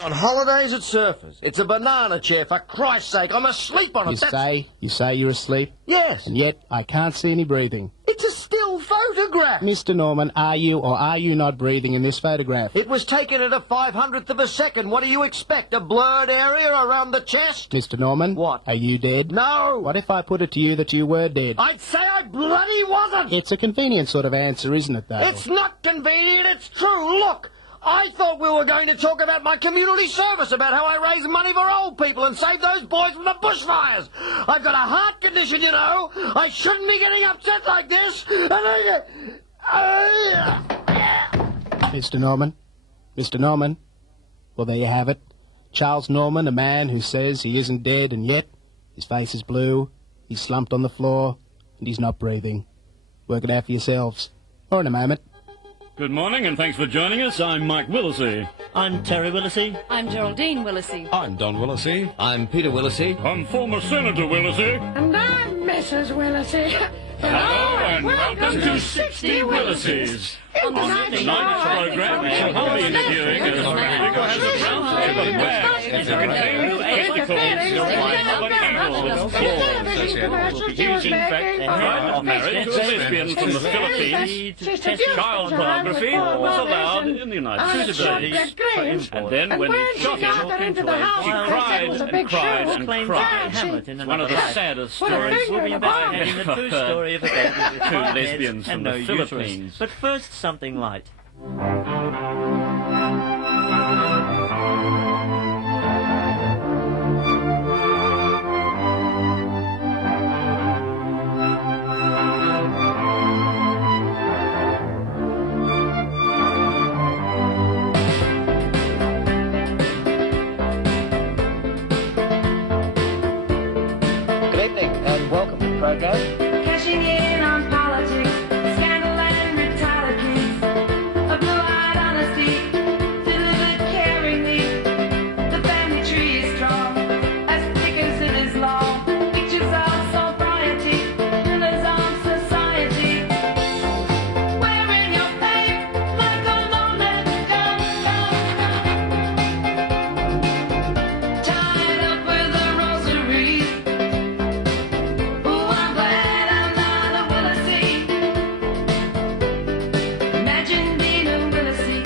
On holidays at Surfers. It's a banana chair, for Christ's sake. I'm asleep on it. You say you're asleep? Yes. And yet I can't see any breathing. It's a still photograph. Mr. Norman, are you or are you not breathing in this photograph? It was taken at a 500th of a second. What do you expect? A blurred area around the chest? Mr. Norman? What? Are you dead? No. What if I put it to you that you were dead? I'd say I bloody wasn't. It's a convenient sort of answer, isn't it, though? It's not convenient, it's true. Look, I thought we were going to talk about my community service, about how I raise money for old people and save those boys from the bushfires. I've got a heart condition, you know. I shouldn't be getting upset like this. Mr. Norman? Mr. Norman? Well, there you have it. Charles Norman, a man who says he isn't dead, and yet his face is blue, he's slumped on the floor, and he's not breathing. Work it out for yourselves. Or in a moment. Good morning, and thanks for joining us. I'm Mike Willesee. I'm Terry Willesee. I'm Geraldine Willesee. I'm Don Willesee. I'm Peter Willesee. I'm former Senator Willesee. And I'm Mrs. Willesee. Hello, and welcome to 60 Willesees. On Tonight's program, we'll be interviewing as practical as a township of bags to contain testicles. He's in fact married to a lesbian from the Philippines. Child pornography was allowed in the United States. And then when he shot him, she cried and cried and cried. One of the saddest stories. We'll be investigating the true story of a baby with Two five lesbians heads and from no the Philippines. uterus. But first, something light. Good evening and welcome to the program. Cashing in on politics, scandal and brutalities, a blue-eyed honesty, delivered caringly. The family tree is strong, as thick as it is long. Pictures of sobriety, pillars of society. Wearing your faith like a loaded gun. Tied up with a rosary. Ooh, I'm glad I'm not a Willesee. Imagine being a Willesee,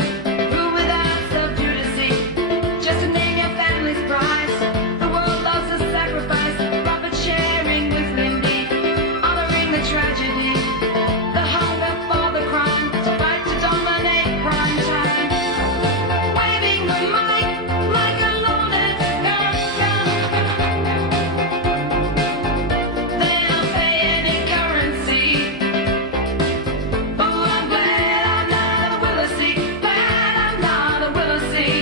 rule without subjudice. Just to name your family's price. The world loves a sacrifice, profit sharing with Lindy, honoring the tragedy, the hunger for the crime, to fight to dominate prime time. Waving the mic like a loaded gun. They'll pay any currency. Oh, I'm glad I'm not a Willesee. Glad I'm not a Willesee.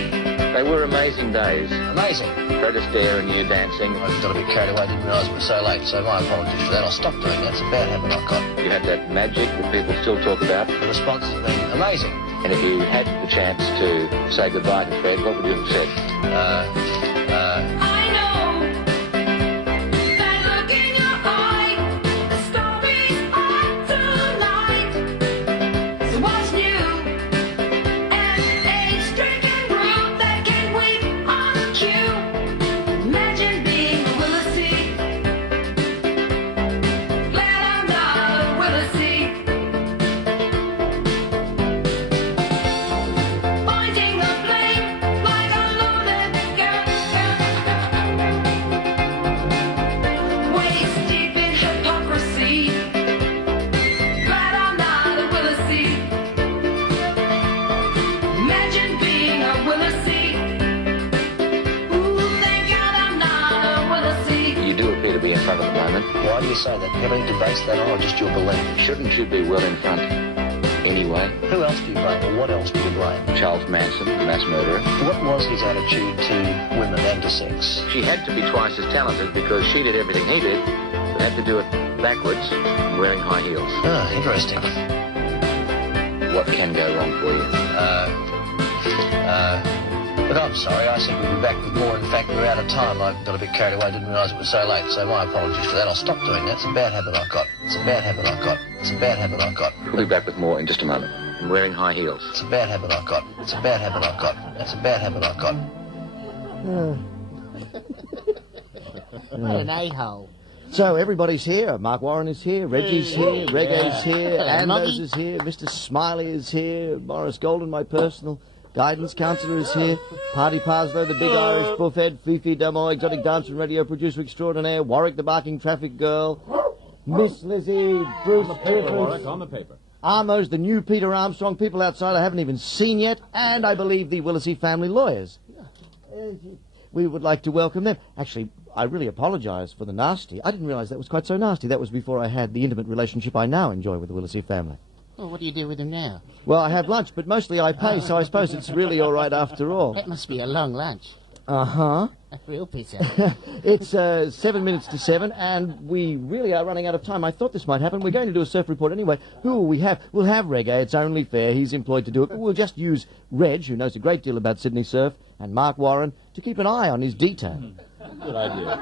They were amazing days. Amazing. Fred Astaire and you dancing. I got a bit carried away, didn't realise it was so late, so my apologies for that. I'll stop doing that. It's a bad habit I've got. You had that magic that people still talk about. The response has been amazing. And if you had the chance to say goodbye to Fred, what would you have said? I know that look in your eye. The stories are tonight. So what's new? An age-stricken group that can weep on cue. Imagine being a Willesee. Glad I'm not a Willesee. Pointing the blame like a loaded gun. Waist deep in hypocrisy. Glad I'm not a Willesee. Imagine being a Willesee. Ooh, thank God I'm not a Willesee. You do appear to be in front at the moment. Why do you say that? Do you have anything to base that on, or just your belief? Shouldn't you be well in front anyway? Who else do you blame, or what else do you blame? Charles Manson, the mass murderer. What was his attitude to women and to sex? She had to be twice as talented because she did everything he did, but had to do it backwards and wearing high heels. Ah, interesting. What can go wrong for you? Look, I'm sorry. I said we'd be back with more. In fact, we're out of time. I got a bit carried away. Didn't realise it was so late. So my apologies for that. I'll stop doing that. It's a bad habit I've got. It's a bad habit I've got. It's a bad habit I've got. We'll be back with more in just a moment. And wearing high heels. It's a bad habit I've got. It's a bad habit I've got. It's a bad habit I've got. What an a-hole. So everybody's here. Mark Warren is here, Reggie's here, Reggae's here, Andos is here, Mr. Smiley is here, Morris Golden, my personal guidance counsellor, is here, Party Parslow, the big Irish buffhead, Fifi Damo, exotic dancer and radio producer extraordinaire, Warwick the barking traffic girl, Miss Lizzie, Bruce Griffiths, on the paper. Armo's the new Peter Armstrong, people outside I haven't even seen yet, and I believe the Willesee family lawyers. We would like to welcome them. Actually, I really apologise for the nasty. I didn't realise that was quite so nasty. That was before I had the intimate relationship I now enjoy with the Willesee family. Well, what do you do with them now? Well, I have lunch, but mostly I pay, so I suppose it's really all right after all. That must be a long lunch. Uh-huh. A real pizza. It's 7 minutes to 7, and we really are running out of time. I thought this might happen. We're going to do a surf report anyway. Who will we have? We'll have Reggae. It's only fair. He's employed to do it. But we'll just use Reg, who knows a great deal about Sydney surf, and Mark Warren to keep an eye on his detail. Good idea.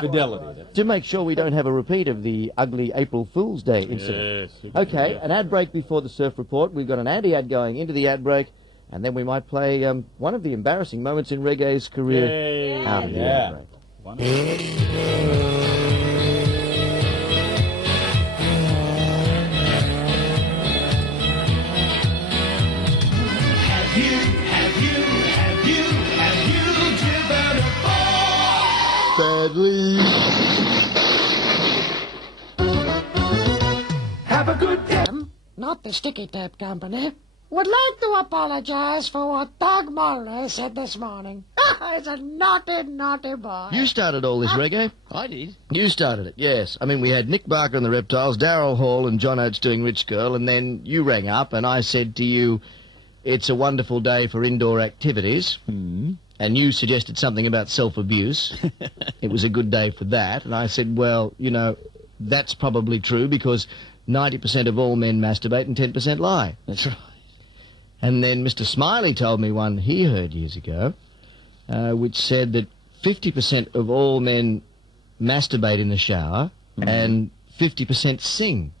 Fidelity. To make sure we don't have a repeat of the ugly April Fool's Day incident. Yes. Okay, an ad break before the surf report. We've got an anti-ad going into the ad break, and then we might play one of the embarrassing moments in Reggae's career out of the ad break. Sadly. Have a good day. Not the Sticky Tape Company. Would like to apologise for what Doug Mulray said this morning. He's a naughty, naughty boy. You started all this, Reggae. I did. You started it, yes. I mean, we had Nick Barker and the Reptiles, Darryl Hall and John Oates doing Rich Girl, and then you rang up and I said to you, it's a wonderful day for indoor activities. And you suggested something about self-abuse. It was a good day for that. And I said, well, you know, that's probably true because 90% of all men masturbate and 10% lie. That's right. And then Mr. Smiley told me one he heard years ago, which said that 50% of all men masturbate in the shower and 50% sing.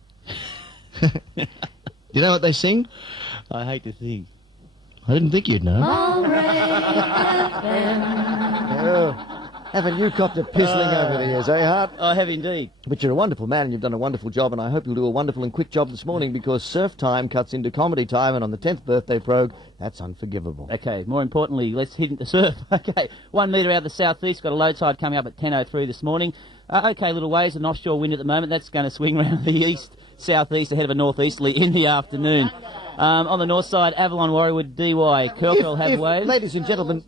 Do you know what they sing? I hate to think. I didn't think you'd know. Haven't you copped a pizzling over the years, eh, Hart? I have indeed. But you're a wonderful man and you've done a wonderful job, and I hope you'll do a wonderful and quick job this morning because surf time cuts into comedy time, and on the 10th birthday progue, that's unforgivable. Okay, more importantly, let's hit into surf. Okay, 1 metre out of the southeast, got a low tide coming up at 10:03 this morning. Okay, little waves, an offshore wind at the moment. That's going to swing around the east-southeast ahead of a northeasterly in the afternoon. On the north side, Avalon, Warriewood, DY, Kirkwell have waves. Ladies and gentlemen,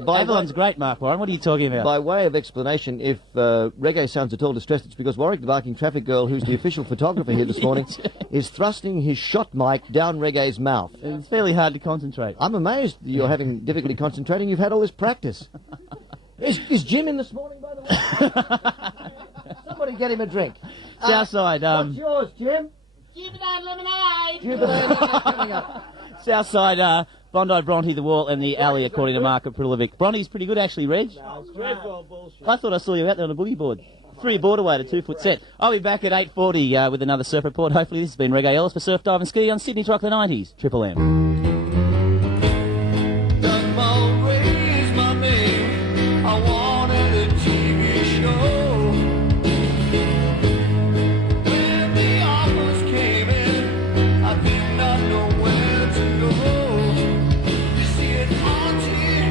Avalon's great, Mark Warren. What are you talking about? By way of explanation, if Reggae sounds at all distressed, it's because Warwick the barking traffic girl, who's the official photographer here this morning, is thrusting his shot mic down Reggae's mouth. It's fairly hard to concentrate. I'm amazed you're having difficulty concentrating. You've had all this practice. Is Jim in this morning, by the way? Somebody get him a drink. Southside, What's yours, Jim? Jupiter lemonade. Jupiter lemonade coming up. Southside, Bondi, Bronte, the Wall, and the Alley, according to Mark Prilovic. Bronte's pretty good, actually, Reg. I thought I saw you out there on a boogie board. 3 board away at a 2-foot set. I'll be back at 8:40 with another surf report. Hopefully this has been Reggae Ellis for Surf, Dive and Ski on Sydney's Rock the 90s. Triple M. Doug Mulray is my name. I wanted a TV show. When the offers came in, I did not know where to go. You see it, Auntie?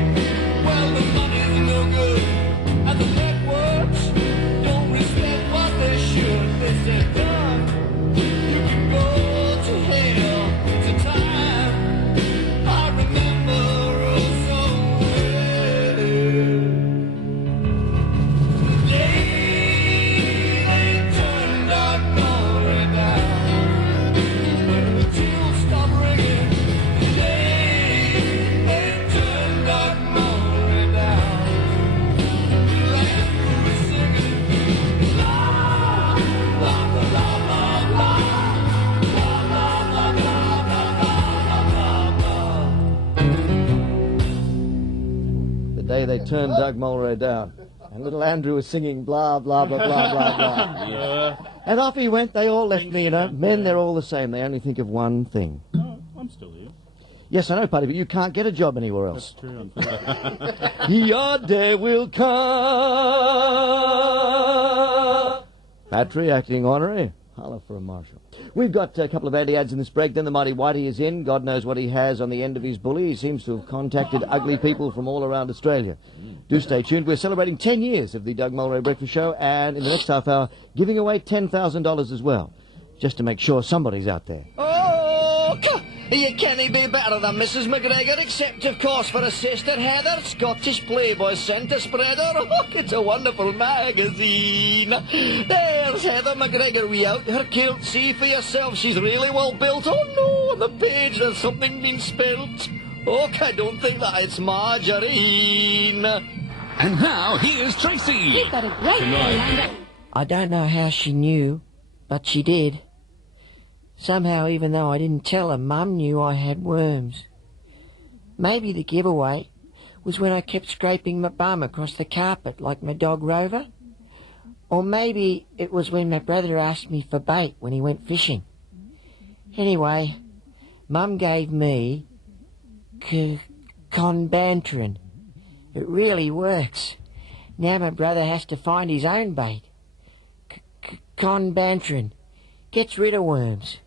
Well, the money's no good, and the networks don't respect what they should. They said, Doug, you can go to hell to time. I remember oh so well. The day they turned Doug Mulray down, when the till stopped ringing. The day they turned Doug Mulray down, Willesee was singing la la la la la la la la la la. The day they turned Doug Mulray down. And little Andrew was singing blah, blah, blah, blah, blah, blah. Yeah. And off he went. They all left me, you know. Men, they're all the same. They only think of one thing. No, I'm still here. Yes, I know, Paddy, but you can't get a job anywhere else. That's true, unfortunately. Your day will come. Patry acting honorary. Holla for a marshal. We've got a couple of anti-ads in this break. Then the mighty Whitey is in. God knows what he has on the end of his bully. He seems to have contacted ugly people from all around Australia. Do stay tuned. We're celebrating 10 years of the Doug Mulray Breakfast Show, and in the next half hour, giving away $10,000 as well, just to make sure somebody's out there. Oh, you can't be better than Mrs. McGregor, except, of course, for her sister Heather, Scottish Playboy centre spreader. Oh, it's a wonderful magazine. There's Heather McGregor without her kilt. See for yourself, she's really well built. Oh, no, on the page there's something been spilt. Oh, I don't think that it's margarine. And now, here's Tracy. You've got a great Tonight. I don't know how she knew, but she did. Somehow, even though I didn't tell her, Mum knew I had worms. Maybe the giveaway was when I kept scraping my bum across the carpet like my dog Rover. Or maybe it was when my brother asked me for bait when he went fishing. Anyway, Mum gave me conbanterin. It really works. Now my brother has to find his own bait. Conbanterin gets rid of worms,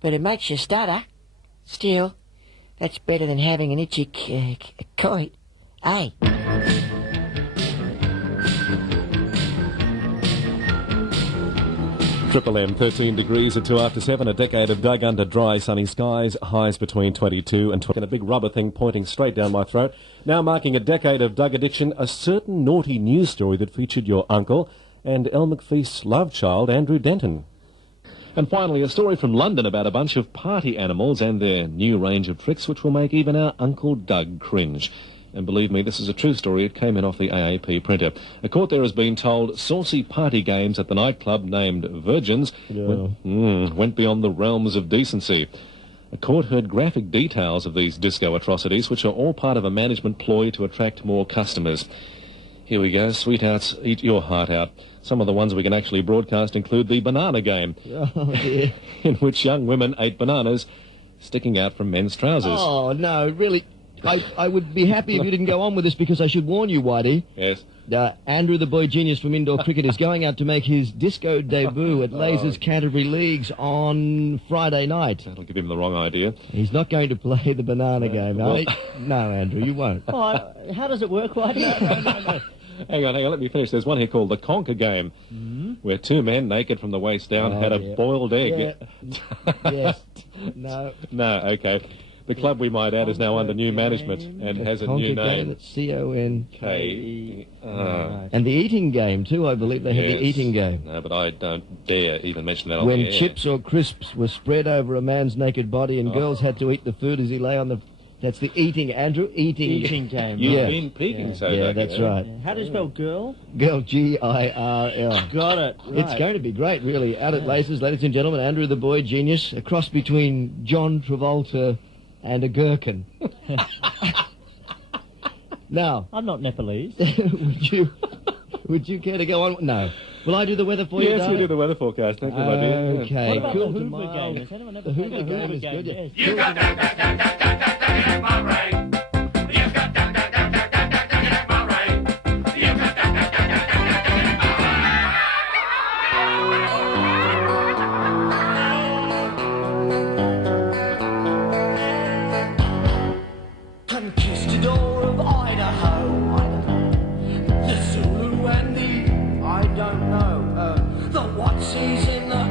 but it makes you stutter. Still, that's better than having an itchy coit, eh? Triple M, 13 degrees at 2 after 7, a decade of Doug under dry, sunny skies, highs between 22 and 20, and a big rubber thing pointing straight down my throat. Now marking a decade of Doug addiction, a certain naughty news story that featured your uncle and Elle McFeast's love child, Andrew Denton. And finally, a story from London about a bunch of party animals and their new range of tricks which will make even our Uncle Doug cringe. And believe me, this is a true story. It came in off the AAP printer. A court there has been told saucy party games at the nightclub named Virgins went beyond the realms of decency. A court heard graphic details of these disco atrocities, which are all part of a management ploy to attract more customers. Here we go. Sweethearts, eat your heart out. Some of the ones we can actually broadcast include the banana game, in which young women ate bananas sticking out from men's trousers. Oh, no, really. I would be happy if you didn't go on with this, because I should warn you, Whitey. Yes. Andrew the boy genius from indoor cricket is going out to make his disco debut at Lasers Canterbury Leagues on Friday night. That'll give him the wrong idea. He's not going to play the banana game. No, Andrew, you won't. Oh, how does it work, Whitey? No. Hang on, let me finish. There's one here called the Conker Game, where two men, naked from the waist down, had a boiled egg. Yes. No. No, okay. The club, we might add, is now under new management and has a new name. It's C-O-N-K. And the eating game, too, I believe they have the eating game. No, but I don't dare even mention that on when the air. chips or crisps were spread over a man's naked body and girls had to eat the food as he lay on the... That's the eating, Andrew, eating game. You've been peeking so Yeah, that's right. How do you spell girl? Girl, G-I-R-L. Got it. Right. It's going to be great, really. Out at Laces, ladies and gentlemen, Andrew the boy genius, a cross between John Travolta and a gherkin. Now, I'm not Nepalese. would you care to go on? No. Will I do the weather for you? Yes, we do the weather forecast. That's what I do. Okay. What about Cool the to Hoover mild. game? Has anyone ever The played Hoover game is good. Yes. You got Mulray. You got Mulray. You got Conquistador of Idaho. The Zulu and the I don't know. The Watsies in the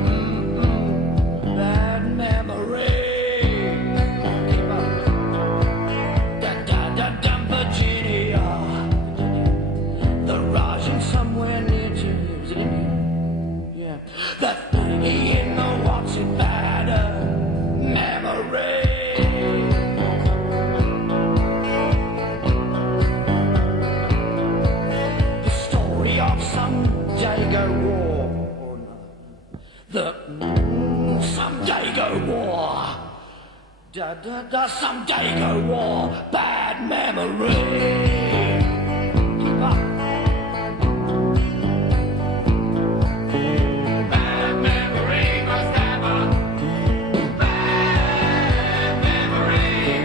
bad memory. Keep up. Da Virginia. The Rajan somewhere near to you. Is it India? Yeah. The thingy in the Watsie bad memory. Some Dago War. The some Dago War. Some Dago War. Bad memory.